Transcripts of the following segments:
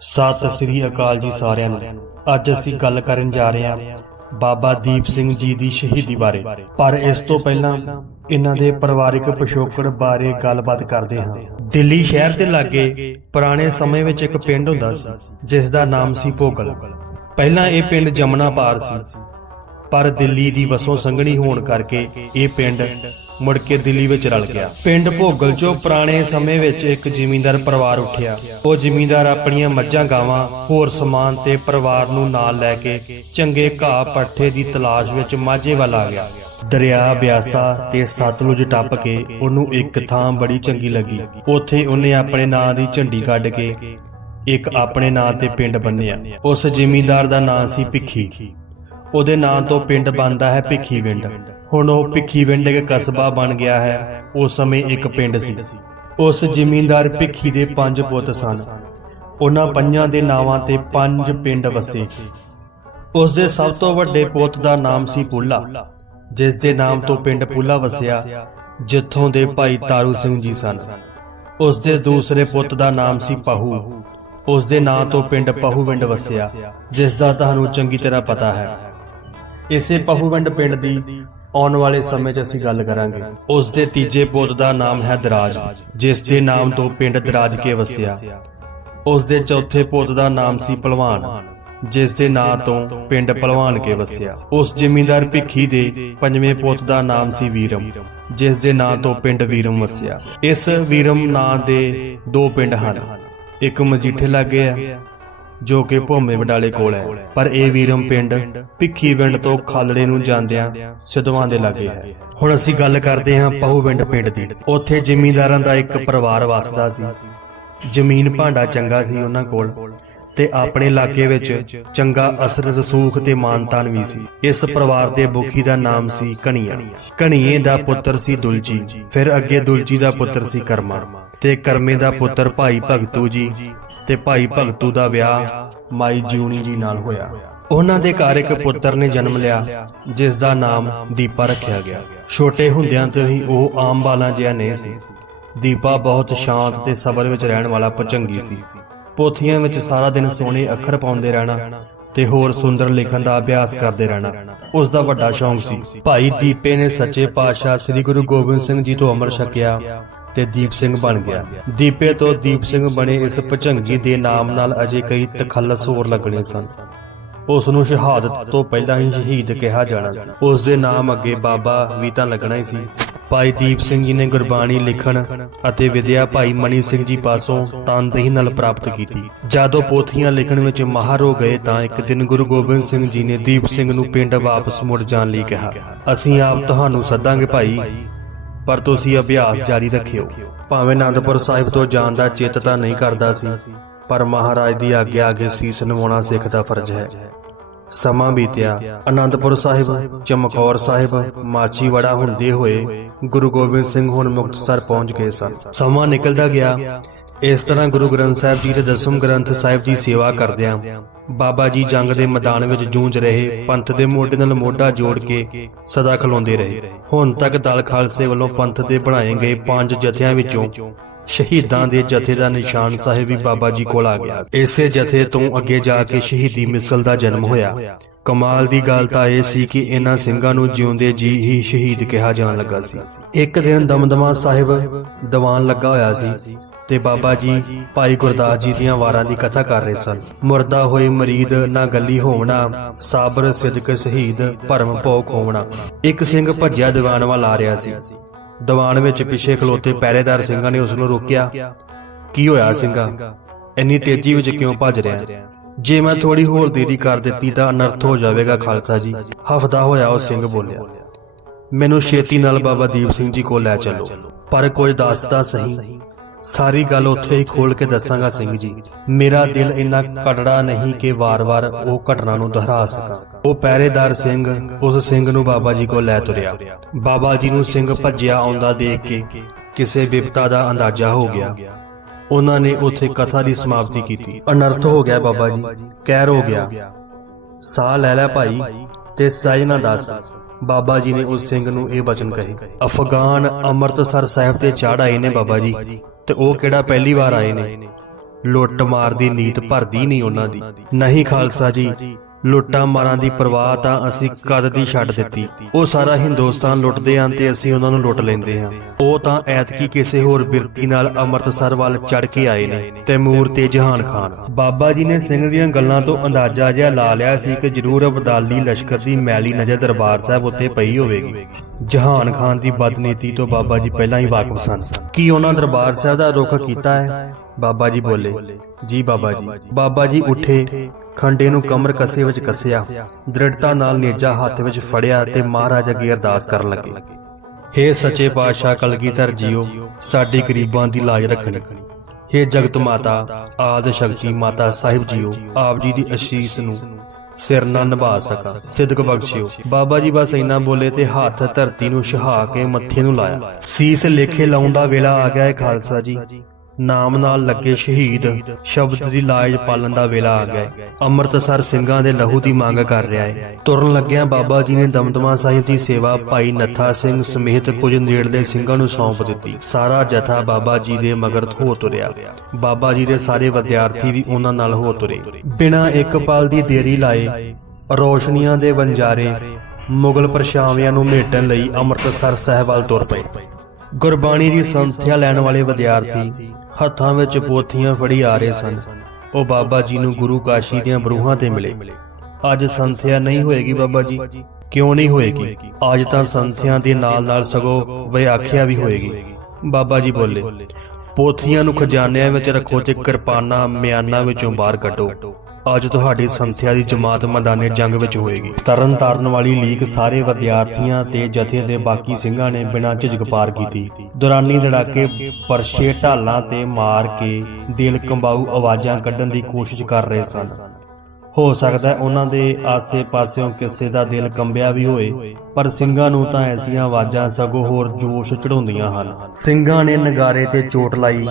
ਸਤਿ ਸ੍ਰੀ ਅਕਾਲ ਜੀ ਸਾਰਿਆਂ ਨੂੰ। ਅੱਜ ਅਸੀਂ ਗੱਲ ਕਰਨ ਜਾ ਰਹੇ ਹਾਂ ਬਾਬਾ ਦੀਪ ਸਿੰਘ ਜੀ ਦੀ ਸ਼ਹੀਦੀ ਬਾਰੇ। ਪਰ ਇਸ ਤੋਂ ਪਹਿਲਾਂ ਇਹਨਾਂ ਦੇ ਪਰਿਵਾਰਿਕ ਪਿਛੋਕੜ ਬਾਰੇ ਗੱਲਬਾਤ ਕਰਦੇ ਹਾਂ। ਦਿੱਲੀ ਸ਼ਹਿਰ ਦੇ ਲਾਗੇ ਪੁਰਾਣੇ ਸਮੇਂ ਵਿੱਚ ਇੱਕ ਪਿੰਡ ਹੁੰਦਾ ਸੀ ਜਿਸ ਦਾ ਨਾਮ ਸੀ ਭੋਗਲ। ਪਹਿਲਾਂ ਇਹ ਪਿੰਡ ਜਮਨਾ ਪਾਰ ਸੀ। ਪਰ ਦਿੱਲੀ ਦੀ ਵਸੋਂ ਸੰਘਣੀ ਹੋਣ ਕਰਕੇ ਇਹ ਪਿੰਡ ਮੁੜ ਕੇ ਦਿੱਲੀ ਵਿੱਚ ਰਲ ਗਿਆ। ਪਿੰਡ ਭੋਗਲ ਚੋਂ ਪੁਰਾਣੇ ਸਮੇਂ ਵਿੱਚ ਇੱਕ ਜ਼ਿਮੀਂਦਾਰ ਪਰਿਵਾਰ ਉੱਠਿਆ। ਉਹ ਜ਼ਿਮੀਂਦਾਰ ਆਪਣੀਆਂ ਮੱਝਾਂ, ਗਾਵਾਂ, ਹੋਰ ਸਮਾਨ ਤੇ ਪਰਿਵਾਰ ਨੂੰ ਨਾਲ ਲੈ ਕੇ ਚੰਗੇ ਘਾਹ ਪੱਠੇ ਦੀ ਤਲਾਸ਼ ਵਿੱਚ ਮਾਝੇ ਵੱਲ ਆ ਗਿਆ। ਦਰਿਆ, ਬਿਆਸਾ ਤੇ ਸਤਲੁਜ ਟੱਪ ਕੇ ਉਹਨੂੰ ਇੱਕ ਥਾਂ ਬੜੀ ਚੰਗੀ ਲੱਗੀ। ਉੱਥੇ ਉਹਨੇ ਆਪਣੇ ਨਾਂ ਦੀ ਝੰਡੀ ਕੱਢ ਕੇ ਇੱਕ ਆਪਣੇ ਨਾਂ ਤੇ ਪਿੰਡ ਬੰਨਿਆ। ਉਸ ਜ਼ਿਮੀਂਦਾਰ ਦਾ ਨਾਂ ਸੀ ਭਿੱਖੀ। ਉਹਦੇ ਨਾਂ ਤੋਂ ਪਿੰਡ ਬਣਦਾ ਹੈ ਭਿੱਖੀ ਪਿੰਡ। ਹੁਣ ਉਹ ਭਿੱਖੀਵਿੰਡ ਇੱਕ ਕਸਬਾ ਬਣ ਗਿਆ ਹੈ। ਉਸ ਸਮੇਂ ਇੱਕ ਪਿੰਡ ਸੀ। ਉਸ ਜ਼ਿਮੀਂਦਾਰ ਭਿੱਖੀ ਦੇ ਪੰਜ ਪੁੱਤ ਸਨ। ਉਹਨਾਂ ਪੰਜਾਂ ਦੇ ਨਾਵਾਂ ਤੇ ਪੰਜ ਪਿੰਡ ਵਸੇ। ਉਸ ਦੇ ਸਭ ਤੋਂ ਵੱਡੇ ਪੁੱਤ ਦਾ ਨਾਮ ਸੀ ਪੁੱਲਾ, ਜਿਸ ਦੇ ਨਾਮ ਤੋਂ ਪਿੰਡ ਪੁੱਲਾ ਵਸਿਆ, ਜਿੱਥੋਂ ਦੇ ਭਾਈ ਤਾਰੂ ਸਿੰਘ ਜੀ ਸਨ। ਉਸ ਦੇ ਦੂਸਰੇ ਪੁੱਤ ਦਾ ਨਾਮ ਸੀ ਪਹੂ। ਉਸ ਦੇ ਨਾਂ ਤੋਂ ਪਿੰਡ ਪਹੂਵਿੰਡ ਵਸਿਆ, ਜਿਸ ਦਾ ਤੁਹਾਨੂੰ ਚੰਗੀ ਤਰ੍ਹਾਂ ਪਤਾ ਹੈ। ਇਸੇ ਪਹੂਵਿੰਡ ਪਿੰਡ ਦੀ ਆਉਣ ਵਾਲੇ ਸਮੇਂ 'ਚ ਅਸੀਂ ਗੱਲ ਕਰਾਂਗੇ। ਉਸ ਦੇ ਤੀਜੇ ਪੁੱਤ ਦਾ ਨਾਮ ਹੈ ਦਰਾਜ ਜਿਸ ਦੇ ਨਾਮ ਤੋਂ ਪਿੰਡ ਦਰਾਜ ਕੇ ਵਸਿਆ। ਉਸ ਦੇ ਚੌਥੇ ਪੁੱਤ ਦਾ ਨਾਮ ਸੀ ਪਹਿਲਵਾਨ ਜਿਸ ਦੇ ਨਾਂ ਤੋਂ ਪਿੰਡ ਪਹਿਲਵਾਨ ਕੇ ਵਸਿਆ। ਉਸ ਜ਼ਿਮੀਂਦਾਰ ਭਿੱਖੀ ਦੇ ਪੰਜਵੇਂ ਪੁੱਤ ਦਾ ਨਾਮ ਸੀ ਵੀਰਮ ਜਿਸ ਦੇ ਨਾਂ ਤੋਂ ਪਿੰਡ ਵੀਰਮ ਵਸਿਆ। ਇਸ ਵੀਰਮ ਨਾਂ ਦੇ ਦੋ ਪਿੰਡ ਹਨ। ਇੱਕ ਮਜੀਠੇ ਲਾਗੇ ਹੈ ਜੋ ਕਿ ਭੋਮੇ ਵਡਾਲੇ ਕੋਲ ਹੈ। ਪਰ ਇਹ ਵੀਰਮ ਪਿੰਡ ਭਿੱਖੀਵਿੰਡ ਤੋਂ ਖਾਲੜੇ ਨੂੰ ਜਾਂਦਿਆਂ ਸਿਧਵਾਂ ਦੇ ਲਾਗੇ ਹੈ। ਹੁਣ ਅਸੀਂ ਗੱਲ ਕਰਦੇ ਹਾਂ ਪਹੂਵਿੰਡ ਪਿੰਡ ਦੀ। ਉੱਥੇ ਜ਼ਿਮੀਂਦਾਰਾਂ ਦਾ ਇੱਕ ਪਰਿਵਾਰ ਵਸਦਾ ਸੀ। ਜ਼ਮੀਨ ਭਾਂਡਾ ਚੰਗਾ ਸੀ ਉਹਨਾਂ ਕੋਲ। ਤੇ ਆਪਣੇ ਇਲਾਕੇ ਵਿੱਚ ਚੰਗਾ ਅਸਰ ਰਸੂਖ ਤੇ ਮਾਨਤਾਨ ਵੀ ਸੀ। ਇਸ ਪਰਿਵਾਰ ਦੇ ਮੁਖੀ ਦਾ ਨਾਮ ਸੀ ਕਣੀਆ। ਕਣੀਏ ਦਾ ਪੁੱਤਰ ਸੀ ਦੁਲਜੀ। ਫਿਰ ਅੱਗੇ ਦੁਲਜੀ ਦਾ ਪੁੱਤਰ ਸੀ ਕਰਮਾ। ਤੇ ਕਰਮੇ ਦਾ ਪੁੱਤਰ ਭਾਈ ਭਗਤੂ ਜੀ ਤੇ ਭਾਈ ਭਗਤੂ ਦਾ ਵਿਆਹ ਮਾਈ ਜੀਉਣੀ ਜੀ ਨਾਲ ਹੋਇਆ। ਉਹਨਾਂ ਦੇ ਘਰ ਇੱਕ ਪੁੱਤਰ ਨੇ ਜਨਮ ਲਿਆ ਜਿਸ ਦਾ ਨਾਮ ਦੀਪਾ ਰੱਖਿਆ ਗਿਆ। ਛੋਟੇ ਹੁੰਦਿਆਂ ਤੋਂ ਹੀ ਉਹ ਆਮ ਬਾਲਾਂ ਜਿਹਾ ਨਹੀਂ ਸੀ। ਦੀਪਾ ਬਹੁਤ ਸ਼ਾਂਤ ਤੇ ਸਬਰ ਵਿੱਚ ਰਹਿਣ ਵਾਲਾ ਪਚੰਗੀ ਸੀ। ਪੋਥੀਆਂ ਵਿੱਚ ਸਾਰਾ ਦਿਨ ਸੋਹਣੇ ਅੱਖਰ ਪਾਉਂਦੇ ਰਹਿਣਾ ਤੇ ਹੋਰ ਸੁੰਦਰ ਲਿਖਣ ਦਾ ਅਭਿਆਸ ਕਰਦੇ ਰਹਿਣਾ। ਉਸ ਦਾ ਵੱਡਾ ਸ਼ੌਂਕ ਸੀ। ਭਾਈ ਦੀਪੇ ਨੇ ਸੱਚੇ ਪਾਤਸ਼ਾਹ ਸ੍ਰੀ ਗੁਰੂ ਗੋਬਿੰਦ ਸਿੰਘ ਜੀ ਤੋਂ ਅੰਮ੍ਰਿਤ ਛਕਿਆ ਤੇ ਦੀਪ ਸਿੰਘ ਬਣ ਗਿਆ। ਦੀਪੇ ਤੋਂ ਦੀਪ ਸਿੰਘ ਬਣੇ ਇਸ ਭਚੰਗੀ ਦੇ ਨਾਮ ਨਾਲ ਅਜੇ ਕਈ ਤਖੱਲਸ ਹੋਰ ਲੱਗਣੇ ਸਨ। ਉਸ ਨੂੰ ਸ਼ਹਾਦਤ ਤੋਂ ਪਹਿਲਾਂ ਹੀ ਸ਼ਹੀਦ ਕਿਹਾ ਜਾਣਾ ਸੀ। ਉਸ ਦੇ ਨਾਮ ਅੱਗੇ ਬਾਬਾ ਵੀ ਤਾਂ ਲੱਗਣਾ ਹੀ ਸੀ। ਭਾਈ ਦੀਪ ਸਿੰਘ ਜੀ ਨੇ ਗੁਰਬਾਣੀ ਲਿਖਣ ਅਤੇ ਵਿਦਿਆ ਭਾਈ ਮਨੀ ਸਿੰਘ ਜੀ ਪਾਸੋਂ ਤਨਦੇਹੀ ਨਾਲ ਪ੍ਰਾਪਤ ਕੀਤੀ। ਜਦੋਂ ਪੋਥੀਆਂ ਲਿਖਣ ਵਿੱਚ ਮਾਹਰ ਹੋ ਗਏ ਤਾਂ ਇੱਕ ਦਿਨ ਗੁਰੂ ਗੋਬਿੰਦ ਸਿੰਘ ਜੀ ਨੇ ਦੀਪ ਸਿੰਘ ਨੂੰ ਪਿੰਡ ਵਾਪਸ ਮੁੜ ਜਾਣ ਲਈ ਕਿਹਾ। ਅਸੀਂ ਆਪ ਤੁਹਾਨੂੰ ਸੱਦਾਂਗੇ ਭਾਈ ਪਰ ਤੁਸੀਂ ਅਭਿਆਸ ਜਾਰੀ ਰੱਖਿਓ। ਭਾਵੇਂ ਆਨੰਦਪੁਰ ਸਾਹਿਬ ਤੋਂ ਜਾਣ ਦਾ ਚਿੱਤ ਤਾਂ ਨਹੀਂ ਕਰਦਾ ਸੀ ਪਰ ਮਹਾਰਾਜ ਦੀ ਆਗਿਆ ਅੱਗੇ ਸੀਸ ਨਿਵਾਉਣਾ ਸਿੱਖ ਦਾ ਫਰਜ਼ ਹੈ। ਸਮਾਂ ਬੀਤਿਆ। ਆਨੰਦਪੁਰ ਸਾਹਿਬ ਚਮਕੌਰ ਸਾਹਿਬ ਮਾਚੀਵਾੜਾ ਹੁੰਦੇ ਹੋਏ ਗੁਰੂ ਗੋਬਿੰਦ ਸਿੰਘ ਹੁਣ ਮੁਕਤਸਰ ਪਹੁੰਚ ਗਏ ਸਨ। ਸਮਾਂ ਨਿਕਲਦਾ ਗਿਆ। ਇਸ ਤਰ੍ਹਾਂ ਗੁਰੂ ਗ੍ਰੰਥ ਸਾਹਿਬ ਜੀ ਦੇ ਦਸਮ ਗ੍ਰੰਥ ਸਾਹਿਬ ਦੀ ਸੇਵਾ ਕਰਦਿਆਂ ਬਾਬਾ ਜੀ ਜੰਗ ਦੇ ਮੈਦਾਨ ਵਿੱਚ ਜੂਝ ਰਹੇ, ਪੰਥ ਦੇ ਮੋਢੇ ਨਾਲ ਮੋਢਾ ਜੋੜ ਕੇ ਸਦਾ ਖਲੋਂਦੇ ਰਹੇ। ਹੁਣ ਤੱਕ ਦਲ ਖਾਲਸੇ ਵੱਲੋਂ ਪੰਥ ਦੇ ਬਣਾਏ ਗਏ ਪੰਜ ਜਥਿਆਂ ਵਿੱਚੋਂ ਸ਼ਹੀਦਾਂ ਦੇ ਜਥੇ ਦਾ ਨਿਸ਼ਾਨ ਸਾਹਿਬ ਵੀ ਬਾਬਾ ਜੀ ਕੋਲ ਆ ਗਿਆ। ਇਸੇ ਜਥੇ ਤੋਂ ਅੱਗੇ ਜਾ ਕੇ ਸ਼ਹੀਦੀ ਮਿਸਲ ਦਾ ਜਨਮ ਹੋਇਆ। ਕਮਾਲ ਦੀ ਗੱਲ ਤਾਂ ਇਹ ਸੀ ਕਿ ਇਹਨਾਂ ਸਿੰਘਾਂ ਨੂੰ ਜਿਉਂਦੇ ਜੀ ਹੀ ਸ਼ਹੀਦ ਕਿਹਾ ਜਾਣ ਲੱਗਾ ਸੀ। ਇੱਕ ਦਿਨ ਦਮਦਮਾ ਸਾਹਿਬ ਦੀਵਾਨ ਲੱਗਾ ਹੋਇਆ ਸੀ। ਤੇ ਬਾਬਾ ਜੀ, ਭਾਈ ਗੁਰਦਾਸ ਜੀ ਦੀਆਂ ਵਾਰਾਂ ਦੀ ਕਥਾ ਕਰ ਰਹੇ ਸਨ। ਮੁਰਦਾ ਹੋਏ ਮਰੀਦ ਨਾ ਗੱਲੀ ਹੋਣਾ ਸਾਬਰ ਸਿਦਕ ਸ਼ਹੀਦ ਭਰਮ ਭੋਗ ਹੋਵਣਾ। ਇੱਕ ਸਿੰਘ ਭੱਜਿਆ ਦੀਵਾਨ ਵੱਲ ਆ ਰਿਹਾ ਸੀ। ਦੀਵਾਨ ਵਿੱਚ ਪਿੱਛੇ ਖਲੋਤੇ ਪਹਿਰੇਦਾਰ ਸਿੰਘਾਂ ਨੇ ਉਸ ਨੂੰ ਰੋਕਿਆ, ਕੀ ਹੋਇਆ ਸਿੰਘਾ? ਇੰਨੀ ਤੇਜ਼ੀ ਵਿੱਚ ਕਿਉਂ ਭੱਜ ਰਿਹਾ? ਜੇ ਮੈਂ ਥੋੜੀ ਹੋਰ ਦੇਰੀ ਕਰ ਦਿੱਤੀ ਤਾਂ ਅਨਰਥ ਹੋ ਜਾਵੇਗਾ, ਖਾਲਸਾ ਜੀ। ਹਫਦਾ ਹੋਇਆ ਉਹ ਸਿੰਘ ਬੋਲਿਆ। ਮੈਨੂੰ ਛੇਤੀ ਨਾਲ ਬਾਬਾ ਦੀਪ ਸਿੰਘ ਜੀ ਕੋਲ ਲੈ ਚੱਲੋ, ਪਰ ਕੁਝ ਦੱਸਦਾ ਸਹੀ ਸਾਰੀ ਗੱਲ ਉੱਥੇ ਹੀ ਖੋਲ ਕੇ ਦੱਸਾਂਗਾ ਸਿੰਘ ਜੀ। ਮੇਰਾ ਦਿਲ ਇੰਨਾ ਕਟੜਾ ਨਹੀਂ ਕਿ ਵਾਰ-ਵਾਰ ਉਹ ਘਟਨਾ ਨੂੰ ਦੁਹਰਾ ਸਕਾਂ। ਉਹ ਪਹਿਰੇਦਾਰ ਸਿੰਘ, ਉਸ ਸਿੰਘ ਨੂੰ ਬਾਬਾ ਜੀ ਕੋਲ ਲੈ ਤੁਰਿਆ। ਬਾਬਾ ਜੀ ਨੂੰ ਸਿੰਘ ਭੱਜਿਆ ਆਉਂਦਾ ਦੇਖ ਕੇ ਕਿਸੇ ਵਿਪਤਾ ਦਾ ਅੰਦਾਜ਼ਾ ਹੋ ਗਿਆ। ਉਹਨਾਂ ਨੇ ਉੱਥੇ ਕਥਾ ਦੀ ਸਮਾਪਤੀ ਕੀਤੀ। ਅਨਰਥ ਹੋ ਗਿਆ ਬਾਬਾ ਜੀ ਕਹਿਰ ਹੋ ਗਿਆ। ਸਾਹ ਲੈ ਲੈ ਭਾਈ, ਤੇ ਸਹਿਜ ਨਾ ਦੱਸ। ਬਾਬਾ ਜੀ ਨੇ ਉਸ ਸਿੰਘ ਨੂੰ ਇਹ ਬਚਨ ਕਹੇ, ਅਫਗਾਨ ਅੰਮ੍ਰਿਤਸਰ ਸਾਹਿਬ ਤੇ ਚੜ੍ਹ ਆਏ ਨੇ ਬਾਬਾ ਜੀ। ਤੇ ਉਹ ਕਿਹੜਾ ਪਹਿਲੀ ਵਾਰ ਆਏ ਨੇ? ਲੁੱਟ ਮਾਰ ਦੀ ਨੀਤ ਭਰਦੀ ਨਹੀਂ ਉਹਨਾਂ ਦੀ। ਨਹੀਂ ਖਾਲਸਾ ਜੀ। ਲੁੱਟਾਂ ਮਾਰਾਂ ਦੀ ਪਰਵਾਹ ਤਾਂ ਅਸੀਂ ਕਦ ਦੀ ਛੱਡ ਦਿੱਤੀ? ਉਹ ਸਾਰਾ ਹਿੰਦੁਸਤਾਨ ਲੁੱਟਦੇ ਆਂ ਤੇ ਅਸੀਂ ਉਹਨਾਂ ਨੂੰ ਲੁੱਟ ਲੈਂਦੇ ਹਾਂ। ਉਹ ਤਾਂ ਐਤਕੀ ਕਿਸੇ ਹੋਰ ਬਿਰਤੀ ਨਾਲ ਅੰਮ੍ਰਿਤਸਰ ਵੱਲ ਚੜ ਕੇ ਆਏ ਨੇ, ਤੈਮੂਰ ਤੇ ਜਹਾਨ ਖਾਨ। ਬਾਬਾ ਜੀ ਨੇ ਸਿੰਘ ਦੀਆਂ ਗੱਲਾਂ ਤੋਂ ਅੰਦਾਜ਼ਾ ਜਿਹਾ ਲਾ ਲਿਆ ਸੀ ਕਿ ਜ਼ਰੂਰ ਅਬਦਾਲੀ ਲਸ਼ਕਰ ਦੀ ਮੈਲੀ ਨਜ਼ਰ ਦਰਬਾਰ ਸਾਹਿਬ ਉੱਤੇ ਪਈ ਹੋਵੇਗੀ। ਜਹਾਨ ਖਾਨ ਦੀ ਬਦਨੀਤੀ ਤੋਂ ਬਾਬਾ ਜੀ ਪਹਿਲਾਂ ਹੀ ਵਾਕਿਫ ਸਨ। ਕੀ ਉਹਨਾਂ ਦਰਬਾਰ ਸਾਹਿਬ ਦਾ ਰੁਖ ਕੀਤਾ ਹੈ? ਬਾਬਾ ਜੀ ਬੋਲੇ, ਜੀ ਬਾਬਾ ਜੀ। ਬਾਬਾ ਜੀ ਉੱਠੇ ਖੰਡੇ ਨੂੰ ਕਮਰ ਕਸੇ ਵਿੱਚ ਕੱਸਿਆ, ਦ੍ਰਿੜਤਾ ਨਾਲ ਨੇਜਾ ਹੱਥ ਵਿੱਚ ਫੜਿਆ ਤੇ ਮਹਾਰਾਜ ਅੱਗੇ ਅਰਦਾਸ ਕਰਨ ਲੱਗੇ। ਹੇ ਸੱਚੇ ਪਾਤਸ਼ਾਹ ਕਲਗੀਧਰ ਜੀਓ, ਸਾਡੇ ਗਰੀਬਾਂ ਦੀ ਲਾਜ ਰੱਖਣੀ। ਹੇ ਜਗਤ ਮਾਤਾ, ਆਦ ਸ਼ਕਤੀ ਮਾਤਾ ਸਾਹਿਬ ਜੀਓ, ਆਪ ਜੀ ਦੀ ਅਸ਼ੀਸ ਨੂੰ ਸਿਰ ਨਾ ਨਿਭਾ ਸਕਾਂ। ਸਿੱਧਕ ਬਖਸ਼ਿਓ। ਬਾਬਾ ਜੀ ਬਸ ਇੰਨਾ ਬੋਲੇ ਤੇ ਹੱਥ ਧਰਤੀ ਨੂੰ ਛਹਾ ਕੇ ਮੱਥੇ ਨੂੰ ਲਾਇਆ। ਸੀਸ ਲੇਖੇ ਲਾਉਣ ਦਾ ਵੇਲਾ ਆ ਗਿਆ ਹੈ ਖਾਲਸਾ ਜੀ। ਨਾਮ ਨਾਲ ਲੱਗੇ ਸ਼ਹੀਦ ਸ਼ਬਦ ਦੀ ਲਾਜ ਪਾਲਣ ਦਾ ਵੇਲਾ ਆ ਗਿਆ ਅੰਮ੍ਰਿਤਸਰ ਸਿੰਘਾਂ ਦੇ ਲਹੂ ਦੀ ਮੰਗ ਕਰ ਰਿਹਾ ਹੈ। ਤੁਰਨ ਲੱਗਿਆਂ ਬਾਬਾ ਜੀ ਨੇ ਦਮਦਮਾ ਸਾਹਿਬ ਦੀ ਸੇਵਾ ਭਾਈ ਨੱਥਾ ਸਿੰਘ ਸਮੇਤ ਕੁਝ ਨੇੜਲੇ ਸਿੰਘਾਂ ਨੂੰ ਸੌਂਪ ਦਿੱਤੀ। ਸਾਰਾ ਜਥਾ ਬਾਬਾ ਜੀ ਦੇ ਮਗਰ ਹੋ ਤੁਰਿਆ। ਬਾਬਾ ਜੀ ਦੇ ਸਾਰੇ ਵਿਦਿਆਰਥੀ ਵੀ ਉਹਨਾਂ ਨਾਲ ਹੋ ਤੁਰੇ। ਬਿਨਾਂ ਇੱਕ ਪਲ ਦੀ ਦੇਰੀ ਲਾਏ ਰੋਸ਼ਨੀਆਂ ਦੇ ਵੰਜਾਰੇ ਮੁਗਲ ਪਰਛਾਵਿਆਂ ਨੂੰ ਮੇਟਣ ਲਈ ਅੰਮ੍ਰਿਤਸਰ ਸਾਹਿਬ ਵੱਲ ਤੁਰ ਪਏ। ਗੁਰਬਾਣੀ ਦੀ ਸੰਥਿਆ ਲੈਣ ਵਾਲੇ ਵਿਦਿਆਰਥੀ ਹੱਥਾਂ ਵਿੱਚ ਪੋਥੀਆਂ ਫੜੀ ਆ ਰਹੇ ਸਨ। ਉਹ ਬਾਬਾ ਜੀ ਨੂੰ ਗੁਰੂ ਕਾਸ਼ੀ ਦੀਆਂ ਬਰੂਹਾਂ ਤੇ ਮਿਲੇ। ਅੱਜ ਸੰਥਿਆ ਨਹੀਂ ਹੋਏਗੀ ਬਾਬਾ ਜੀ। ਕਿਉਂ ਨਹੀਂ ਹੋਏਗੀ? ਅੱਜ ਤਾਂ ਸੰਥਿਆ ਦੇ ਨਾਲ ਨਾਲ ਸਗੋਂ ਵਿਆਖਿਆ ਵੀ ਹੋਏਗੀ। ਬਾਬਾ ਜੀ ਬੋਲੇ ਪੋਥੀਆਂ ਨੂੰ ਖਜ਼ਾਨਿਆਂ ਵਿੱਚ ਰੱਖੋ ਤੇ ਕਿਰਪਾਨਾਂ ਮਿਆਨਾਂ ਵਿੱਚੋਂ ਬਾਹਰ ਕੱਢੋ। ਅੱਜ ਤੁਹਾਡੀ ਸੰਥਿਆ ਦੀ ਜਮਾਤ ਮੈਦਾਨੇ ਜੰਗ ਵਿੱਚ ਹੋਏਗੀ। ਤਰਨ ਤਾਰਨ ਵਾਲੀ ਲੀਕ ਸਾਰੇ ਵਿਦਿਆਰਥੀਆਂ ਤੇ ਜਥੇ ਦੇ ਬਾਕੀ ਸਿੰਘਾਂ ਨੇ ਬਿਨਾਂ ਝਿਜਕ ਪਾਰ ਕੀਤੀ। ਦੁਰਾਨੀ ਲੜਾਕੇ ਪਰਸ਼ੇ ਢਾਲਾਂ ਤੇ ਮਾਰ ਕੇ ਦਿਲ ਕੰਬਾਊ ਆਵਾਜ਼ਾਂ ਕੱਢਣ ਦੀ ਕੋਸ਼ਿਸ਼ ਕਰ ਰਹੇ ਸਨ। ਹੋ ਸਕਦਾ ਉਹਨਾਂ ਦੇ ਆਸੇ-ਪਾਸਿਓਂ ਕਿਸੇ ਦਾ ਦਿਲ ਕੰਬਿਆ ਵੀ ਹੋਏ ਪਰ ਸਿੰਘਾਂ ਨੂੰ ਤਾਂ ਐਸੀਆਂ ਆਵਾਜ਼ਾਂ ਸਗੋਂ ਹੋਰ ਜੋਸ਼ ਚੜਾਉਂਦੀਆਂ ਹਨ। ਸਿੰਘਾਂ ਨੇ ਨਗਾਰੇ ਤੇ ਚੋਟ ਲਾਈ।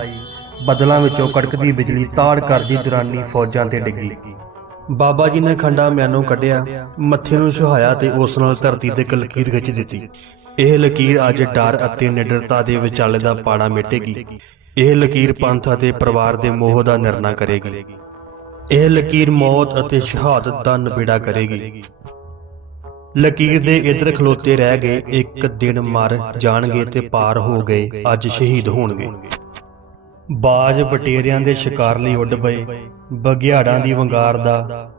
ਬਦਲਾਂ ਵਿੱਚੋਂ ਕੜਕਦੀ ਬਿਜਲੀ ਤਾੜ ਕਰਦੀ ਦੁਰਾਨੀ ਫੌਜਾਂ ਤੇ ਡਿੱਗੀ। ਬਾਬਾ ਜੀ ਨੇ ਖੰਡਾ ਮੈਨੂੰ ਕੱਢਿਆ, ਮੱਥੇ ਨੂੰ ਸੁਹਾਇਆ ਤੇ ਉਸ ਨਾਲ ਧਰਤੀ ਤੇ ਇੱਕ ਖਿੱਚ ਦਿੱਤੀ। ਇਹ ਲਕੀਰ ਅੱਜ ਡਰ ਅਤੇ ਨਿਡਰਤਾ ਦੇ ਵਿਚਾਲੇ ਦਾ ਪਾੜਾ ਮਿਟੇਗੀ। ਇਹ ਲਕੀਰ ਪੰਥ ਅਤੇ ਪਰਿਵਾਰ ਦੇ ਮੋਹ ਦਾ ਨਿਰਣਾ ਕਰੇਗੀ। ਇਹ ਲਕੀਰ ਮੌਤ ਅਤੇ ਸ਼ਹਾਦਤ ਦਾ ਨਿਬੇੜਾ ਕਰੇਗੀ। ਲਕੀਰ ਦੇ ਇਧਰ ਖਲੋਤੇ ਰਹਿ ਗਏ, ਇੱਕ ਦਿਨ ਮਰ ਜਾਣਗੇ ਤੇ ਪਾਰ ਹੋ ਗਏ, ਅੱਜ ਸ਼ਹੀਦ ਹੋਣਗੇ। ਬਾਜ ਬਟੇਰਿਆਂ ਦੇ ਸ਼ਿਕਾਰ ਲਈ ਉੱਡ ਪਏ। ਬਗਿਆੜਾਂ ਦੀ ਵੰਗਾਰ ਦਾ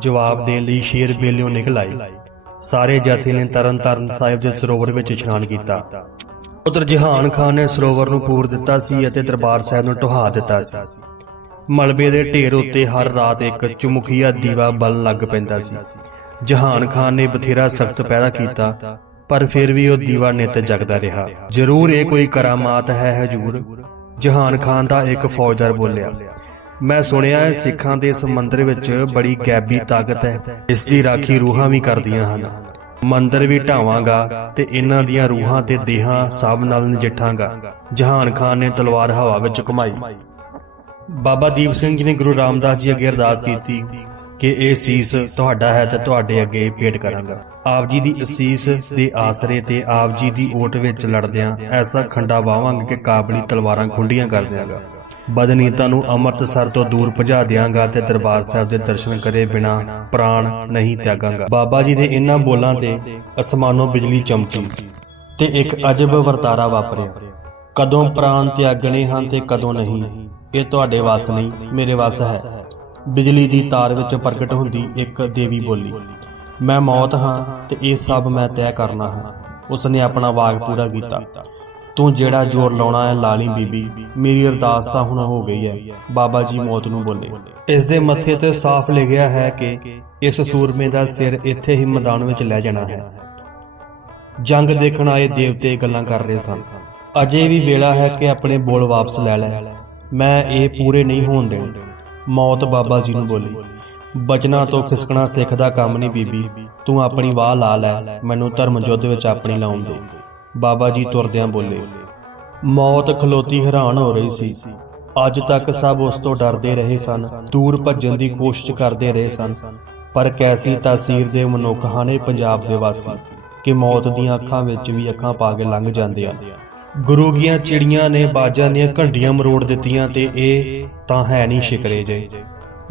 ਜਵਾਬ ਦੇਣ ਲਈ ਸ਼ੇਰ ਬੇਲਿਓ ਨਿਕਲ ਆਏ। ਸਾਰੇ ਜਥੇ ਨੇ ਤਰਨ ਤਾਰਨ ਸਾਹਿਬ ਦੇ ਸਰੋਵਰ ਵਿੱਚ ਇਸ਼ਨਾਨ ਕੀਤਾ। ਉਧਰ ਜਹਾਨ ਖਾਨ ਨੇ ਸਰੋਵਰ ਨੂੰ ਪੂਰ ਦਿੱਤਾ ਸੀ ਅਤੇ ਦਰਬਾਰ ਸਾਹਿਬ ਨੂੰ ਢੁਹਾ ਦਿੱਤਾ ਸੀ। ਮਲਬੇ ਦੇ ਢੇਰ ਉੱਤੇ ਹਰ ਰਾਤ ਇੱਕ ਚੁਮਖੀਆ ਦੀਵਾ ਬਲ ਲੱਗ ਪੈਂਦਾ ਸੀ। ਜਹਾਨ ਖਾਨ ਨੇ ਬਥੇਰਾ ਸਖਤ ਪੈਦਾ ਕੀਤਾ, ਪਰ ਫਿਰ ਵੀ ਉਹ ਦੀਵਾ ਨਿਤ ਜਗਦਾ ਰਿਹਾ। ਜ਼ਰੂਰ ਇਹ ਕੋਈ ਕਰਾਮਾਤ ਹੈ, ਹਜੂਰ। ਜਹਾਨ ਖਾਨ ਦਾ ਇੱਕ ਫੌਜਦਾਰ ਬੋਲਿਆ, ਮੈਂ ਸੁਣਿਆ ਹੈ ਸਿੱਖਾਂ ਦੇ ਸਮੁੰਦਰ ਵਿੱਚ ਬੜੀ ਗੈਬੀ ਤਾਕਤ ਹੈ। ਇਸ ਦੀ ਰਾਖੀ ਰੂਹਾਂ ਵੀ ਕਰਦੀਆਂ ਹਨ। ਮੰਦਰ ਵੀ ਢਾਵਾਂਗਾ ਤੇ ਇਹਨਾਂ ਦੀਆਂ ਰੂਹਾਂ ਤੇ ਦੇਹਾਂ ਸਭ ਨਾਲ ਨਜਿੱਠਾਂਗਾ। ਜਹਾਨ ਖਾਨ ਨੇ ਤਲਵਾਰ ਹਵਾ ਵਿੱਚ ਘੁਮਾਈ। ਬਾਬਾ ਦੀਪ ਸਿੰਘ ਜੀ ਨੇ ਗੁਰੂ ਰਾਮਦਾਸ ਜੀ ਅੱਗੇ ਅਰਦਾਸ ਕੀਤੀ ਕਿ ਇਹ ਸੀਸ ਤੁਹਾਡਾ ਹੈ ਤੇ ਤੁਹਾਡੇ ਅੱਗੇ ਭੇਟ ਕਰਾਂਗਾ। ਆਪ ਜੀ ਦੀ ਅਸੀਸ ਦੇ ਆਸਰੇ ਤੇ ਆਪ ਜੀ ਦੀ ਓਟ ਵਿੱਚ ਲੜਦਿਆਂ ਐਸਾ ਖੰਡਾ ਵਾਵਾਂਗਾ ਕਿ ਕਾਬਲੀ ਤਲਵਾਰਾਂ ਖੁੰਡੀਆਂ ਕਰ ਦਿਆਂਗਾ। ਬਦਨੀਤਾਂ ਨੂੰ ਅੰਮ੍ਰਿਤਸਰ ਤੋਂ ਦੂਰ ਭਜਾ ਦਿਆਂਗਾ ਤੇ ਦਰਬਾਰ ਸਾਹਿਬ ਦੇ ਦਰਸ਼ਨ ਕਰੇ ਬਿਨਾ ਪ੍ਰਾਣ ਨਹੀਂ ਤਿਆਗਾਂਗਾ। ਬਾਬਾ ਜੀ ਦੇ ਇਹਨਾਂ ਬੋਲਾਂ ਤੇ ਅਸਮਾਨੋਂ ਬਿਜਲੀ ਚਮਕੀ ਤੇ ਇੱਕ ਅਜਬ ਵਰਤਾਰਾ ਵਾਪਰਿਆ। ਕਦੋਂ ਪ੍ਰਾਣ ਤਿਆਗਣੇ ਹਨ ਤੇ ਕਦੋਂ ਨਹੀਂ, ਇਹ ਤੁਹਾਡੇ ਵਾਸ ਨਹੀਂ, ਮੇਰੇ ਵਾਸ ਹੈ। ਬਿਜਲੀ ਦੀ ਤਾਰ ਵਿੱਚ ਪ੍ਰਗਟ ਹੁੰਦੀ ਇੱਕ ਦੇਵੀ ਬੋਲੀ। ਮੈਂ ਮੌਤ ਹਾਂ ਤੇ ਇਹ ਸਭ ਮੈਂ ਤੈਅ ਕਰਨਾ ਹੈ। ਉਸ ਨੇ ਆਪਣਾ ਵਾਗ ਪੂਰਾ ਕੀਤਾ। ਤੂੰ ਜਿਹੜਾ ਜ਼ੋਰ ਲਾਉਣਾ ਹੈ ਲਾਲੀ ਬੀਬੀ। ਮੇਰੀ ਅਰਦਾਸ ਤਾਂ ਹੁਣ ਹੋ ਗਈ ਹੈ। ਬਾਬਾ ਜੀ ਮੌਤ ਨੂੰ ਬੋਲੇ। ਇਸ ਦੇ ਮੱਥੇ ਤੇ ਸਾਫ਼ ਲਿਖਿਆ ਹੈ ਕਿ ਇਸ ਸੂਰਮੇ ਦਾ ਸਿਰ ਇੱਥੇ ਹੀ ਮੈਦਾਨ ਵਿੱਚ ਲੈ ਜਾਣਾ ਹੈ। ਜੰਗ ਦੇਖਣ ਆਏ ਦੇਵਤੇ ਗੱਲਾਂ ਕਰ ਰਹੇ ਸਨ। ਅਜੇ ਵੀ ਵੇਲਾ ਹੈ ਕਿ ਆਪਣੇ ਬੋਲ ਵਾਪਸ ਲੈ ਲੈ। ਮੈਂ ਇਹ ਪੂਰੇ ਨਹੀਂ ਹੋਣ ਦੇਣੇ। ਮੌਤ ਬਾਬਾ ਜੀ ਨੂੰ ਬੋਲੀ। ਬਚਨਾ ਤੋਂ ਖਿਸਕਣਾ ਸਿੱਖ ਦਾ ਕੰਮ ਨਹੀਂ ਬੀਬੀ। ਤੂੰ ਆਪਣੀ ਵਾਹ ਲਾ ਲੈ, ਮੈਨੂੰ ਧਰਮ ਯੁੱਧ ਵਿੱਚ ਆਪਣੀ ਲਾਉਣ ਦੇ। ਬਾਬਾ ਜੀ ਤੁਰਦਿਆਂ ਬੋਲੇ, ਮੌਤ ਖਲੋਤੀ ਹੈਰਾਨ ਹੋ ਰਹੀ ਸੀ। ਅੱਜ ਤੱਕ ਸਭ ਉਸ ਤੋਂ ਡਰਦੇ ਰਹੇ ਸਨ, ਦੂਰ ਭੱਜਣ ਦੀ ਕੋਸ਼ਿਸ਼ ਕਰਦੇ ਰਹੇ ਸਨ। ਪਰ ਕੈਸੀ ਤਾਸੀਰ ਦੇ ਮਨੁੱਖ ਹਨ ਪੰਜਾਬ ਦੇ ਵਾਸੀ, ਕਿ ਮੌਤ ਦੀਆਂ ਅੱਖਾਂ ਵਿੱਚ ਵੀ ਅੱਖਾਂ ਪਾ ਕੇ ਲੰਘ ਜਾਂਦੇ ਆ ਗੁਰੂ ਗੀਆਂ ਚਿੜੀਆਂ ਨੇ ਬਾਜਾਂ ਦੀਆਂ ਘੰਟੀਆਂ ਮਰੋੜ ਦਿੱਤੀਆਂ ਤੇ ਇਹ ਤਾਂ ਹੈ ਨਹੀਂ ਸ਼ਿਕਰੇ ਜੇ।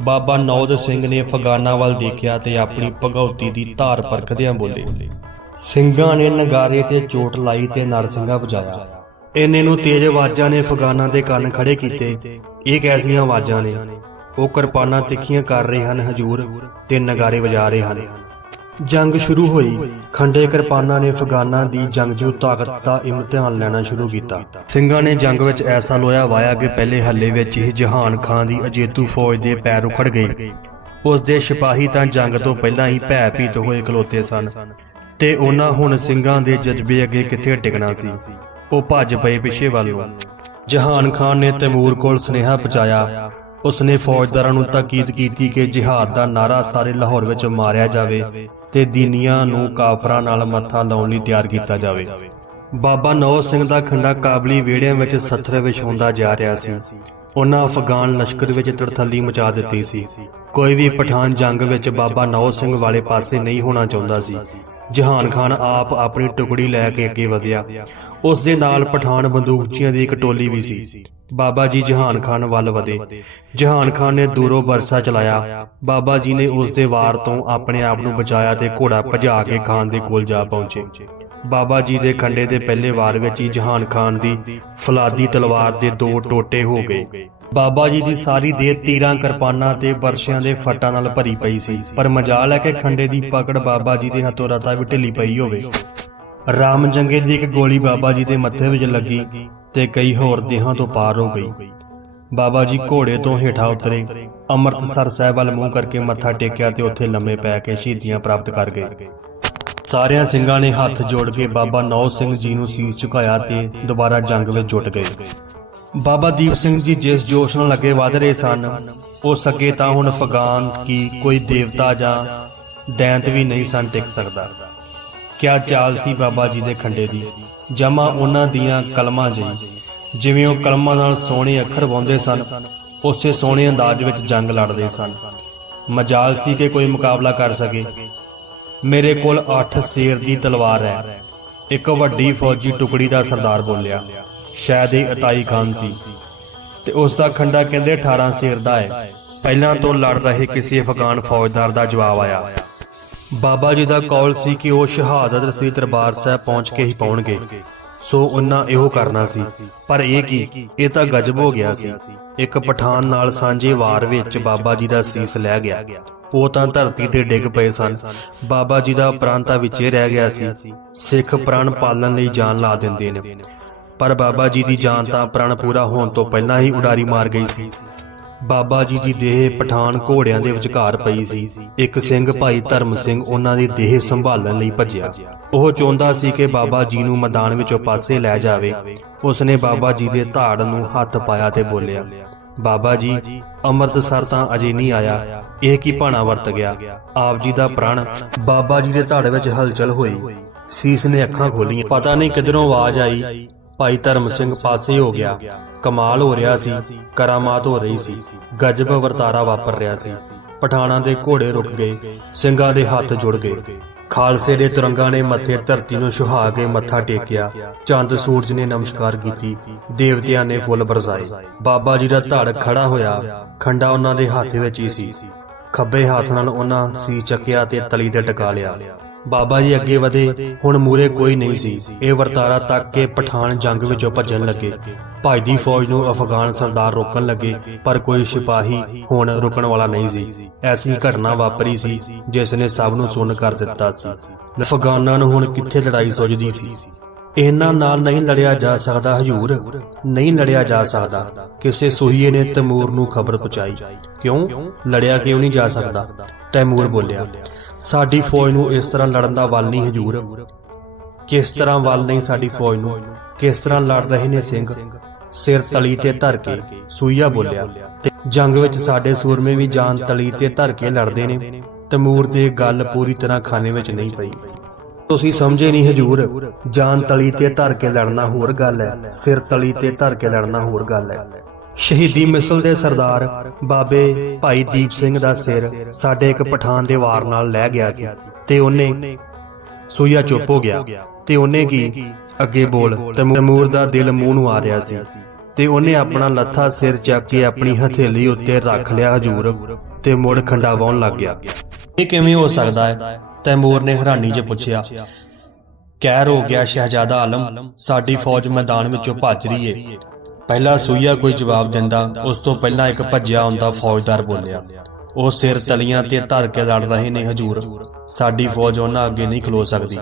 ਬਾਬਾ ਨੌਦ ਸਿੰਘ ਨੇ ਅਫਗਾਨਾਂ ਵੱਲ ਦੇਖਿਆ ਤੇ ਆਪਣੀ ਭਗਉਤੀ ਦੀ ਧਾਰ ਪਰਖਦਿਆਂ ਬੋਲੇ, ਸਿੰਘਾਂ ਨੇ ਨਗਾਰੇ ਤੇ ਚੋਟ ਲਾਈ ਤੇ ਨਰਸਿੰਘਾ ਵਜਾਇਆ। ਇੰਨੇ ਨੂੰ ਤੇਜ਼ ਆਵਾਜ਼ਾਂ ਨੇ ਅਫਗਾਨਾਂ ਦੇ ਕੰਨ ਖੜੇ ਕੀਤੇ। ਇਹ ਕੈਸੀਆਂ ਆਵਾਜ਼ਾਂ ਨੇ। ਉਹ ਕਿਰਪਾਨਾਂ ਤਿੱਖੀਆਂ ਕਰ ਰਹੇ ਹਨ, ਹਜੂਰ, ਤੇ ਨਗਾਰੇ ਵਜਾ ਰਹੇ ਹਨ। ਜੰਗ ਸ਼ੁਰੂ ਹੋਈ। ਖੰਡੇ ਕਿਰਪਾਨਾਂ ਨੇ ਅਫਗਾਨਾਂ ਦੀ ਜੰਗਜੂ ਤਾਕਤ ਦਾ ਇਮਤਿਹਾਨ ਲੈਣਾ ਸ਼ੁਰੂ ਕੀਤਾ। ਸਿੰਘਾਂ ਨੇ ਜੰਗ ਵਿੱਚ ਐਸਾ ਲੋਇਆ ਵਾਇਆ ਕਿ ਪਹਿਲੇ ਹੱਲੇ ਵਿੱਚ ਹੀ ਜਹਾਨ ਖਾਨ ਦੀ ਅਜੇਤੂ ਫੌਜ ਦੇ ਪੈਰ ਉਖੜ ਗਏ। ਉਸ ਦੇ ਸਿਪਾਹੀ ਤਾਂ ਜੰਗ ਤੋਂ ਪਹਿਲਾਂ ਹੀ ਭੈ ਭੀਤ ਹੋਏ ਖਲੋਤੇ ਸਨ। ਤੇ ਉਹਨਾਂ ਹੁਣ ਸਿੰਘਾਂ ਦੇ ਜਜ਼ਬੇ ਅੱਗੇ ਕਿੱਥੇ ਟਿਕਣਾ ਸੀ? ਉਹ ਭੱਜ ਪਏ ਪਿੱਛੇ ਵੱਲ ਨੂੰ। ਜਹਾਨ ਖਾਨ ਨੇ ਤੈਮੂਰ ਕੋਲ ਸੁਨੇਹਾ ਪਹੁੰਚਾਇਆ। ਉਸਨੇ ਫੌਜਦਾਰਾਂ ਨੂੰ ਤਾਕੀਦ ਕੀਤੀ ਕਿ ਜਿਹਾਦ ਦਾ ਨਾਰਾ ਸਾਰੇ ਲਾਹੌਰ ਵਿੱਚ ਮਾਰਿਆ ਜਾਵੇ ਤੇ ਦੀਨੀਆਂ ਨੂੰ ਕਾਫਰਾਂ ਨਾਲ ਮੱਥਾ ਲਾਉਣ ਲਈ ਤਿਆਰ ਕੀਤਾ ਜਾਵੇ। ਬਾਬਾ ਨੌ ਸਿੰਘ ਦਾ ਖੰਡਾ ਕਾਬਲੀ ਵਿਹੜਿਆਂ ਵਿੱਚ ਸੱਥਰ ਵਿਛਾਉਂਦਾ ਜਾ ਰਿਹਾ ਸੀ। ਉਹਨਾਂ ਅਫਗਾਨ ਲਸ਼ਕਰ ਵਿੱਚ ਤੜਥੱਲੀ ਮਚਾ ਦਿੱਤੀ ਸੀ। ਕੋਈ ਵੀ ਪਠਾਨ ਜੰਗ ਵਿੱਚ ਬਾਬਾ ਨੌ ਸਿੰਘ ਵਾਲੇ ਪਾਸੇ ਨਹੀਂ ਹੋਣਾ ਚਾਹੁੰਦਾ ਸੀ। ਜਹਾਨ ਖਾਨ ਆਪ ਆਪਣੀ ਟੁਕੜੀ ਲੈ ਕੇ ਅੱਗੇ ਵਧਿਆ। ਉਸ ਦੇ ਨਾਲ ਪਠਾਨ ਬੰਦੂਕਚੀਆਂ ਦੀ ਇੱਕ ਟੋਲੀ ਵੀ ਸੀ। ਬਾਬਾ ਜੀ ਜਹਾਨ ਖਾਨ ਵੱਲ ਵਧੇ। ਜਹਾਨ ਖਾਨ ਨੇ ਦੂਰੋਂ ਵਰਸਾ ਚਲਾਇਆ। ਬਾਬਾ ਜੀ ਨੇ ਉਸ ਦੇ ਵਾਰ ਤੋਂ ਆਪਣੇ ਆਪ ਨੂੰ ਬਚਾਇਆ ਤੇ ਘੋੜਾ ਭਜਾ ਕੇ ਖਾਨ ਦੇ ਕੋਲ ਜਾ ਪਹੁੰਚੇ। ਬਾਬਾ ਜੀ ਦੇ ਖੰਡੇ ਦੇ ਪਹਿਲੇ ਵਾਰ ਵਿੱਚ ਹੀ ਜਹਾਨ ਖਾਨ ਦੀ ਫਲਾਦੀ ਤਲਵਾਰ ਦੇ ਦੋ ਟੋਟੇ ਹੋ ਗਏ। ਬਾਬਾ ਜੀ ਦੀ ਸਾਰੀ ਦੇਹ ਤੀਰਾਂ ਕਿਰਪਾਨਾਂ ਤੇ ਵਰਸ਼ਿਆਂ ਦੇ ਫੱਟਾਂ ਨਾਲ ਭਰੀ ਪਈ ਸੀ। ਪਰ ਮਜਾਲ ਹੈ ਕਿ ਖੰਡੇ ਦੀ ਪਕੜ ਬਾਬਾ ਜੀ ਦੇ ਹੱਥੋਂ ਰਤਾ ਵੀ ਢਿੱਲੀ ਪਈ ਹੋਵੇ। ਰਾਮ ਜੰਗੇ ਦੀ ਇੱਕ ਗੋਲੀ ਬਾਬਾ ਜੀ ਦੇ ਮੱਥੇ ਵਿੱਚ ਲੱਗੀ ਤੇ ਕਈ ਹੋਰ ਦੇਹਾਂ ਤੋਂ ਪਾਰ ਹੋ ਗਈ। ਬਾਬਾ ਜੀ ਘੋੜੇ ਤੋਂ ਹੇਠਾਂ ਉਤਰੇ। ਅੰਮ੍ਰਿਤਸਰ ਸਾਹਿਬ ਵੱਲ ਮੂੰਹ ਕਰਕੇ ਮੱਥਾ ਟੇਕਿਆ ਤੇ ਉੱਥੇ ਲੰਮੇ ਪੈ ਕੇ ਸ਼ਹੀਦੀਆਂ ਪ੍ਰਾਪਤ ਕਰ ਗਏ। ਸਾਰਿਆਂ ਸਿੰਘਾਂ ਨੇ ਹੱਥ ਜੋੜ ਕੇ ਬਾਬਾ ਨੌ ਸਿੰਘ ਜੀ ਨੂੰ ਸੀਸ ਝੁਕਾਇਆ ਤੇ ਦੁਬਾਰਾ ਜੰਗ ਵਿੱਚ ਜੁਟ ਗਏ। ਬਾਬਾ ਦੀਪ ਸਿੰਘ ਜੀ ਜਿਸ ਜੋਸ਼ ਨਾਲ ਅੱਗੇ ਵਧ ਰਹੇ ਸਨ ਉਹ ਸਕੇ ਤਾਂ ਹੁਣ ਅਫਗਾਨ ਕੀ ਕੋਈ ਦੇਵਤਾ ਜਾਂ ਦੈਂਤ ਵੀ ਨਹੀਂ ਸਨ ਟਿਕ ਸਕਦਾ। ਕਿਆ ਚਾਲ ਸੀ ਬਾਬਾ ਜੀ ਦੇ ਖੰਡੇ ਦੀ? ਜਮਾ ਉਹਨਾਂ ਦੀਆਂ ਕਲਮਾਂ ਜਿਹੀ। ਜਿਵੇਂ ਉਹ ਕਲਮਾਂ ਨਾਲ ਸੋਹਣੇ ਅੱਖਰ ਵਾਉਂਦੇ ਸਨ, ਉਸੇ ਸੋਹਣੇ ਅੰਦਾਜ਼ ਵਿੱਚ ਜੰਗ ਲੜਦੇ ਸਨ। ਮਜਾਲ ਸੀ ਕਿ ਕੋਈ ਮੁਕਾਬਲਾ ਕਰ ਸਕੇ। ਮੇਰੇ ਕੋਲ 8 ਸ਼ੇਰ ਦੀ ਤਲਵਾਰ ਹੈ। ਇੱਕ ਵੱਡੀ ਫੌਜੀ ਟੁਕੜੀ ਦਾ ਸਰਦਾਰ ਬੋਲਿਆ। ਸ਼ਾਇਦ ਇਹ ਅਤਾਈ ਖਾਨ ਸੀ। ਤੇ ਉਸ ਦਾ ਖੰਡਾ ਕਹਿੰਦੇ 18 ਸ਼ੇਰ ਦਾ ਹੈ। ਪਹਿਲਾਂ ਤੋਂ ਲੜ ਰਹੇ ਕਿਸੇ ਅਫਗਾਨ ਫੌਜਦਾਰ ਦਾ ਜਵਾਬ ਆਇਆ। ਬਾਬਾ ਜੀ ਦਾ ਕੌਲ ਸੀ ਕਿ ਉਹ ਸ਼ਹਾਦਤ ਰਸੀ ਦਰਬਾਰ ਸਾਹਿਬ ਪਹੁੰਚ ਕੇ ਹੀ ਪਾਉਣਗੇ। ਸੋ ਉਹਨਾਂ ਇਹੋ ਕਰਨਾ ਸੀ। ਪਰ ਇਹ ਕੀ? ਇਹ ਤਾਂ ਗਜਬ ਹੋ ਗਿਆ ਸੀ। ਇੱਕ ਪਠਾਨ ਨਾਲ ਸਾਂਝੇ ਵਾਰ ਵਿੱਚ ਬਾਬਾ ਜੀ ਦਾ ਸੀਸ ਲੈ ਗਿਆ। ਉਹ ਤਾਂ ਧਰਤੀ ਤੇ ਡਿੱਗ ਪਏ ਸਨ। ਬਾਬਾ ਜੀ ਦਾ ਪ੍ਰਾਂਤਾ ਵਿੱਚੇ ਰਹਿ ਗਿਆ ਸੀ। ਸਿੱਖ ਪ੍ਰਾਣ ਪਾਲਣ ਲਈ ਜਾਨ ਲਾ ਦਿੰਦੇ ਨੇ। ਪਰ ਬਾਬਾ ਜੀ ਦੀ ਜਾਨ ਤਾਂ ਪ੍ਰਣ ਪੂਰਾ ਹੋਣ ਤੋਂ ਪਹਿਲਾਂ ਹੀ ਉਡਾਰੀ ਮਾਰ ਗਈ ਸੀ। ਬਾਬਾ ਜੀ ਦੀ ਦੇਹ ਪਠਾਨ ਘੋੜਿਆਂ ਦੇ ਵਿਚਕਾਰ ਪਈ ਸੀ। ਇੱਕ ਸਿੰਘ ਭਾਈ ਧਰਮ ਸਿੰਘ ਉਹਨਾਂ ਦੀ ਦੇਹ ਸੰਭਾਲਣ ਲਈ ਭੱਜਿਆ। ਉਹ ਚਾਹੁੰਦਾ ਸੀ ਕਿ ਬਾਬਾ ਜੀ ਨੂੰ ਮੈਦਾਨ ਵਿੱਚੋਂ ਪਾਸੇ ਲੈ ਜਾਵੇ। ਉਸਨੇ ਬਾਬਾ ਜੀ ਦੇ ਧਾੜ ਨੂੰ ਹੱਥ ਪਾਇਆ ਤੇ ਬੋਲਿਆ, ਬਾਬਾ ਜੀ, ਅੰਮ੍ਰਿਤਸਰ ਤਾਂ ਅਜੇ ਨਹੀਂ ਆਇਆ। ਇਹ ਕੀ ਭਾਣਾ ਵਰਤ ਗਿਆ? ਆਪ ਜੀ ਦਾ ਪ੍ਰਣ ਬਾਬਾ ਜੀ ਦੇ ਧਾੜ ਵਿੱਚ ਹਲਚਲ ਹੋਈ। ਸੀਸ ਨੇ ਅੱਖਾਂ ਖੋਲੀਆਂ। ਪਤਾ ਨਹੀਂ ਕਿਧਰੋਂ ਆਵਾਜ਼ ਆਈ। ਭਾਈ ਧਰਮ ਸਿੰਘ ਪਾਸੇ ਹੋ ਗਿਆ। ਕਮਾਲ ਹੋ ਰਿਹਾ ਸੀ। ਕਰਾਮਾਤ ਹੋ ਰਹੀ ਸੀ। ਗਜਬ ਵਰਤਾਰਾ ਵਾਪਰ ਰਿਹਾ ਸੀ। ਪਠਾਣਾ ਦੇ ਘੋੜੇ ਰੁਕ ਗਏ। ਸਿੰਘਾਂ ਦੇ ਹੱਥ ਜੁੜ ਗਏ। ਖਾਲਸੇ ਦੇ ਤੁਰੰਗਾਂ ਨੇ ਮੱਥੇ ਧਰਤੀ ਨੂੰ ਸੁਹਾ ਕੇ ਮੱਥਾ ਟੇਕਿਆ। ਚੰਦ ਸੂਰਜ ਨੇ ਨਮਸਕਾਰ ਕੀਤੀ। ਦੇਵਤਿਆਂ ਨੇ ਫੁੱਲ ਬਰਸਾਏ। ਬਾਬਾ ਜੀ ਦਾ ਧੜ ਖੜਾ ਹੋਇਆ। ਖੰਡਾ ਉਹਨਾਂ ਦੇ ਹੱਥ ਵਿੱਚ ਹੀ ਸੀ। ਖੱਬੇ ਹੱਥ ਨਾਲ ਉਹਨਾਂ ਸੀ ਚੱਕਿਆ ਤੇ ਤਲੀ ਤੇ ਟਿਕਾ ਲਿਆ। ਬਾਬਾ ਜੀ ਅੱਗੇ ਵਧੇ, ਹੁਣ ਮੂਰੇ ਕੋਈ ਨਹੀਂ ਸੀ। ਇਹ ਵਰਤਾਰਾ ਤੱਕ ਕੇ ਪਠਾਨ ਜੰਗ ਵਿੱਚੋਂ ਭੱਜਣ ਲੱਗੇ। ਭੱਜਦੀ ਫੌਜ ਨੂੰ ਅਫਗਾਨ ਸਰਦਾਰ ਰੋਕਣ ਲੱਗੇ, ਪਰ ਕੋਈ ਸਿਪਾਹੀ ਹੁਣ ਰੁਕਣ ਵਾਲਾ ਨਹੀਂ ਸੀ। ਐਸੀ ਘਟਨਾ ਵਾਪਰੀ ਸੀ, ਜਿਸ ਨੇ ਸਭ ਨੂੰ ਸੁਣ ਕਰ ਦਿੱਤਾ ਸੀ। ਅਫਗਾਨਾਂ ਨੂੰ ਹੁਣ ਕਿੱਥੇ ਲੜਾਈ ਸੁਝਦੀ ਸੀ? ਇਹਨਾਂ ਨਾਲ ਨਹੀਂ ਲੜਿਆ ਜਾ ਸਕਦਾ, ਹਜੂਰ। ਨਹੀਂ ਲੜਿਆ ਜਾ ਸਕਦਾ। ਕਿਸੇ ਸੁਹੀਏ ਨੇ ਤੈਮੂਰ ਨੂੰ ਖਬਰ ਪਹੁੰਚਾਈ ਕਿਉਂ? ਲੜਿਆ ਕਿਉਂ ਨਹੀਂ ਜਾ ਸਕਦਾ? ਤੈਮੂਰ ਬੋਲਿਆ, ਸਾਡੀ ਫੌਜ ਨੂੰ ਇਸ ਤਰ੍ਹਾਂ ਲੜਨ ਦਾ ਵੱਲ ਨਹੀਂ, ਹਜੂਰ। ਕਿਸ ਤਰ੍ਹਾਂ ਵੱਲ ਨਹੀਂ ਸਾਡੀ ਫੌਜ ਨੂੰ? ਕਿਸ ਤਰ੍ਹਾਂ ਲੜ ਰਹੇ ਨੇ ਸਿੰਘ? ਸਿਰ ਤਲੀ ਤੇ ਧਰ ਕੇ ਸੂਈਆ ਬੋਲਿਆ, ਤੇ ਜੰਗ ਵਿੱਚ ਸਾਡੇ ਸੂਰਮੇ ਵੀ ਜਾਨ ਤਲੀ ਤੇ ਧਰ ਕੇ ਲੜਦੇ ਨੇ। ਤੈਮੂਰ ਦੀ ਗੱਲ ਪੂਰੀ ਤਰ੍ਹਾਂ ਖਾਨੇ ਵਿੱਚ ਨਹੀਂ ਪਈ। ਤੁਸੀਂ ਸਮਝੇ ਨਹੀਂ ਹਜੂਰ। ਜਾਨ ਤਲੀ ਤੇ ਧਰ ਕੇ ਲੜਨਾ ਹੋਰ ਗੱਲ ਹੈ। ਸਿਰ ਤਲੀ ਤੇ ਧਰ ਕੇ ਲੜਨਾ ਹੋਰ ਗੱਲ ਹੈ। ਸ਼ਹੀਦੀ ਮਿਸਲ ਦੇ ਸਰਦਾਰ ਬਾਬੇ ਭਾਈ ਦੀਪ ਸਿੰਘ ਦਾ ਸਿਰ ਸਾਡੇ ਇੱਕ ਪਠਾਨ ਦੇ ਵਾਰ ਨਾਲ ਲੈ ਗਿਆ ਸੀ ਤੇ ਉਹਨੇ ਸੂਈਆ ਚੁੱਪ ਹੋ ਗਿਆ ਤੇ ਉਹਨੇ ਕੀ ਅੱਗੇ ਬੋਲ ਤੈਮੂਰ ਦਾ ਦਿਲ ਮੂੰਹ ਨੂੰ ਆ ਰਿਹਾ ਸੀ ਤੇ ਉਹਨੇ ਆਪਣਾ ਲੱਥਾ ਸਿਰ ਚੱਕ ਕੇ ਆਪਣੀ ਹਥੇਲੀ ਉੱਤੇ ਰੱਖ ਲਿਆ ਹਜੂਰ ਤੇ ਮੁੜ ਖੰਡਾ ਵਾਉਣ ਲੱਗ ਗਿਆ। ਇਹ ਕਿਵੇਂ ਹੋ ਸਕਦਾ ਹੈ? ਤੈਮੂਰ ਨੇ ਹੈਰਾਨੀ 'ਚ ਪੁੱਛਿਆ ਕਹਿਰ ਹੋ ਗਿਆ ਸ਼ਹਿਜ਼ਾਦਾ ਆਲਮ? ਸਾਡੀ ਫੌਜ ਮੈਦਾਨ ਵਿੱਚੋਂ ਭੱਜ ਰਹੀ ਏ। ਪਹਿਲਾ ਸੂਈਆ ਕੋਈ ਜਵਾਬ ਦਿੰਦਾ ਉਸ ਤੋਂ ਪਹਿਲਾਂ ਇੱਕ ਭੱਜਿਆ ਹੁੰਦਾ ਫੌਜਦਾਰ ਬੋਲਿਆ। ਉਹ ਸਿਰ ਤਲੀਆਂ ਤੇ ਧਰ ਕੇ ਲੜ ਰਹੇ ਨੇ ਹਜੂਰ। ਸਾਡੀ ਫੌਜ ਉਹਨਾਂ ਅੱਗੇ ਨਹੀਂ ਖਲੋ ਸਕਦੀ।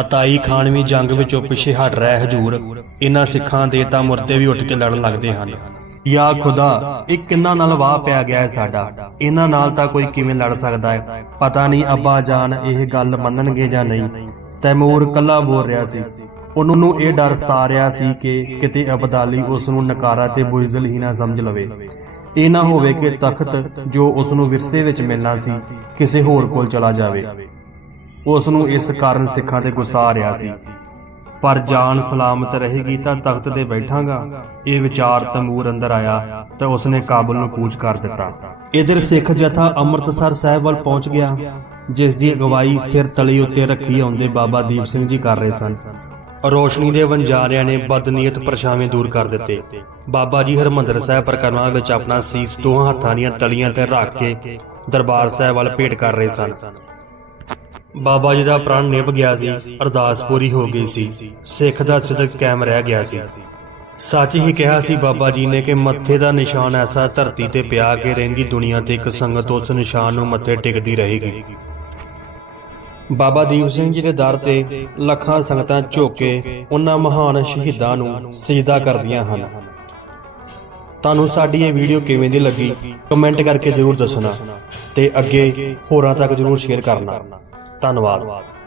ਅਤਾਈ ਖਾਨ ਵੀ ਜੰਗ ਵਿੱਚੋਂ ਪਿੱਛੇ ਹਟ ਰਿਹਾ ਹੈ ਹਜੂਰ। ਇਹਨਾਂ ਸਿੱਖਾਂ ਦੇ ਤਾਂ ਮੁਰਦੇ ਵੀ ਉੱਠ ਕੇ ਲੜਨ ਲੱਗਦੇ ਹਨ। ਯਾ ਖੁਦਾ, ਇਹ ਕਿੰਨਾ ਨਾਲ ਵਾਹ ਪਿਆ ਗਿਆ ਹੈ ਸਾਡਾ? ਇਹਨਾਂ ਨਾਲ ਤਾਂ ਕੋਈ ਕਿਵੇਂ ਲੜ ਸਕਦਾ ਹੈ? ਪਤਾ ਨਹੀਂ ਅੱਬਾ ਜਾਨ ਇਹ ਗੱਲ ਮੰਨਣਗੇ ਜਾਂ ਨਹੀਂ। ਤੈਮੂਰ ਕੱਲਾ ਬੋਲ ਰਿਹਾ ਸੀ। ਉਹਨੂੰ ਨੂੰ ਇਹ ਡਰ ਸਤਾ ਰਿਹਾ ਸੀ ਕਿ ਕਿਤੇ ਅਬਦਾਲੀ ਉਸ ਨੂੰ ਨਕਾਰਾ ਤੇ ਬੁਜ਼ਦਲ ਹੀ ਨਾ ਸਮਝ ਲਵੇ। ਇਹ ਨਾ ਹੋਵੇ ਕਿ ਤਖਤ ਜੋ ਉਸ ਨੂੰ ਵਿਰਸੇ ਵਿੱਚ ਮਿਲਣਾ ਸੀ, ਕਿਸੇ ਹੋਰ ਕੋਲ ਚਲਾ ਜਾਵੇ। ਉਸ ਨੂੰ ਇਸ ਕਾਰਨ ਸਿੱਖਾਂ ਤੇ ਗੁੱਸਾ ਆ ਰਿਹਾ ਸੀ। ਪਰ ਜਾਨ ਸਲਾਮਤ ਰਹੇਗੀ ਤਾਂ ਤਖਤ ਤੇ ਬੈਠਾਂਗਾ। ਇਹ ਵਿਚਾਰ ਤਮੂਰ ਅੰਦਰ ਆਇਆ ਤਾਂ ਉਸਨੇ ਕਾਬਲ ਨੂੰ ਕੂਚ ਕਰ ਦਿੱਤਾ। ਇਧਰ ਸਿੱਖ ਜਥਾ ਅੰਮ੍ਰਿਤਸਰ ਸਾਹਿਬ ਵੱਲ ਪਹੁੰਚ ਗਿਆ, ਜਿਸ ਦੀ ਅਗਵਾਈ ਸਿਰ ਤਲੀ ਉੱਤੇ ਰੱਖੀ ਆਉਂਦੇ ਬਾਬਾ ਦੀਪ ਸਿੰਘ ਜੀ ਕਰ ਰਹੇ ਸਨ। ਰੋਸ਼ਨੀ ਦੇ ਵੰਜਾਰਿਆਂ ਨੇ ਬਦਨੀਅਤ ਪਰਛਾਵੇਂ ਦੂਰ ਕਰ ਦਿੱਤੇ। ਬਾਬਾ ਜੀ ਹਰਮੰਦਰ ਸਾਹਿਬ ਪ੍ਰਕਰਮਾਂ ਵਿੱਚ ਆਪਣਾ ਸੀਸ ਦੋਹਾਂ ਹੱਥਾਂ ਦੀਆਂ ਤਲੀਆਂ ਤੇ ਰੱਖ ਕੇ ਦਰਬਾਰ ਸਾਹਿਬ ਵੱਲ ਭੇਟ ਕਰ ਰਹੇ ਸਨ। ਬਾਬਾ ਜੀ ਦਾ ਪ੍ਰਾਣ ਨਿਭ ਗਿਆ ਸੀ ਅਰਦਾਸ ਪੂਰੀ ਹੋ ਗਈ ਸੀ। ਸਿੱਖ ਦਾ ਸਿਦਕ ਕਾਇਮ ਰਹਿ ਗਿਆ ਸੀ। ਸੱਚ ਹੀ ਕਿਹਾ ਸੀ ਬਾਬਾ ਜੀ ਨੇ ਕਿ ਮੱਥੇ ਦਾ ਨਿਸ਼ਾਨ ਐਸਾ ਧਰਤੀ ਤੇ ਪਿਆ ਕੇ ਰਹਿੰਦੀ ਦੁਨੀਆ ਤੇ ਇੱਕ ਸੰਗਤ ਉਸ ਨਿਸ਼ਾਨ ਨੂੰ ਮੱਥੇ ਟਿਕਦੀ ਰਹੇਗੀ। ਬਾਬਾ ਦੀਪ ਸਿੰਘ ਜੀ ਦੇ ਦਰ ਤੇ ਲੱਖਾਂ ਸੰਗਤਾਂ ਝੁਕ ਕੇ ਉਹਨਾਂ ਮਹਾਨ ਸ਼ਹੀਦਾਂ ਨੂੰ ਸਜਦਾ ਕਰਦੀਆਂ ਹਨ। ਤੁਹਾਨੂੰ ਸਾਡੀ ਇਹ ਵੀਡੀਓ ਕਿਵੇਂ ਦੀ ਲੱਗੀ, ਕਮੈਂਟ ਕਰਕੇ ਜਰੂਰ ਦੱਸਣਾ ਤੇ ਅੱਗੇ ਹੋਰਾਂ ਤੱਕ ਜਰੂਰ ਸ਼ੇਅਰ ਕਰਨਾ। ਧੰਨਵਾਦ।